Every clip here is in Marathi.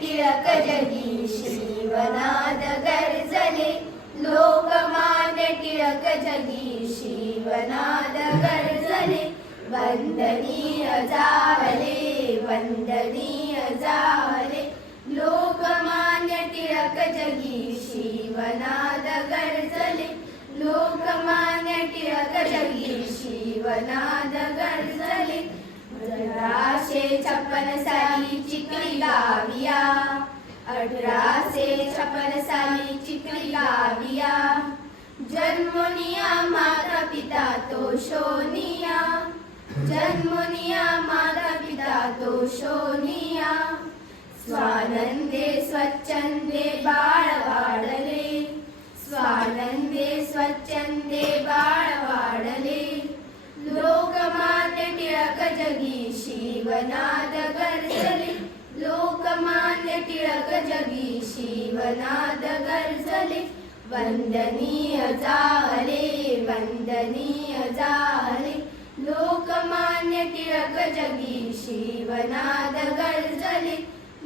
टिळक जगी शिवनाद गर्जले, लोकमान्य टिळक जगी शिवनाद गर्जले. वंदनीय जावले, वंदनीय जावले, लोकमान्य टिळक जगी शिवनाद गर्जले, लोकमान्य टिळक जगी शिवनाद गर्जले. 1856 साली चिखली गाविया, 1856 साली चिखली गाविया, जन्मोनिया माता पिता तो शोनिया, जन्मोनिया माता पिता तो शोनिया. स्वानंदे स्वच्छंदे बाळ वाढले, स्वानंदे स्वच्छंदे बाळ वाढले, लोकमान्य टिळक जगी शिवनाद गर्जले, लोकमान्य टिळक जगी शिवनाद गर्जले. वंदनीय जावले, वंदनीय जावले, लोकमान्य टिळक जगी शिवनाद गर्जले,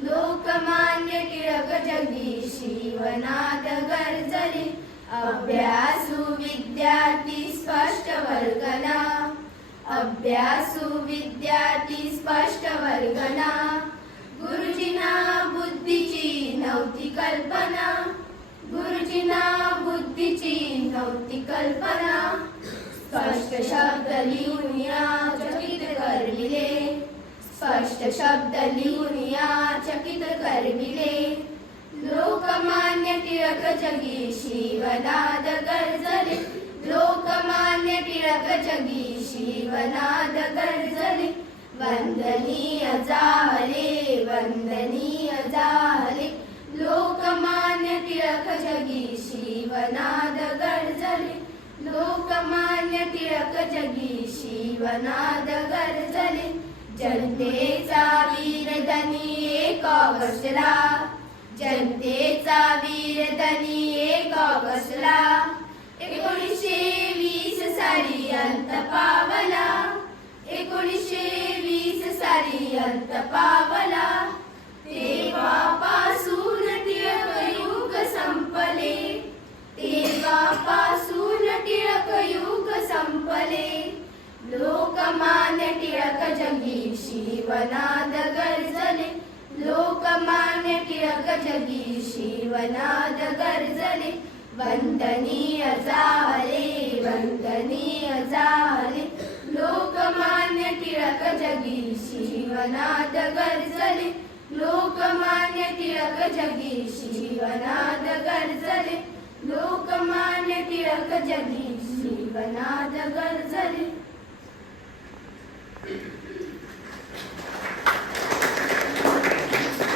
लोकमान्य टिळक जगी शिवनाद गर्जले. अभ्यासू विद्यार्थी स्पष्ट वर्गना, अभ्यासू विद्यार्थी स्पष्ट वर्गना, गुरुजींना बुद्धीची नव्हती कल्पना, गुरुजींना बुद्धीची नव्हती कल्पना. स्पष्ट शब्द लिहून या चकित करविले, स्पष्ट शब्द लिहून या चकित करविले, लोकमान्य टिळक जगी शिवनाद गर्जले, लोकमान्य टिळक जगी शिवनाद गर्जले. वंदनीय जावले, वंदनीय जावले, लोकमान्य टिळक जगी शिवनाद गर्जले, लोकमान्य टिळक जगी शिवनाद गर्जले. जनतेचा वीर धनी 1 ऑगस्टला, जनतेचा वीर धनी 1 ऑगस्टला, 1920 साली अंत पावला, 1920 साली अंत पावला. तेव्हापासून टिळक युग संपले, तेव्हापासून टिळक युग संपले, लोकमान्य टिळक जगी शिवनाद गर्जले, लोकमान्य टिळक जगी शिवनाद गर्जले. वंदनीय जावले, वंदनीय जावले, लोकमान्य टिळक जगी शिवनाद गर्जले, लोकमान्य टिळक जगी शिवनाद गर्जले, लोकमान्य टिळक जगी शिवनाद गर्जले.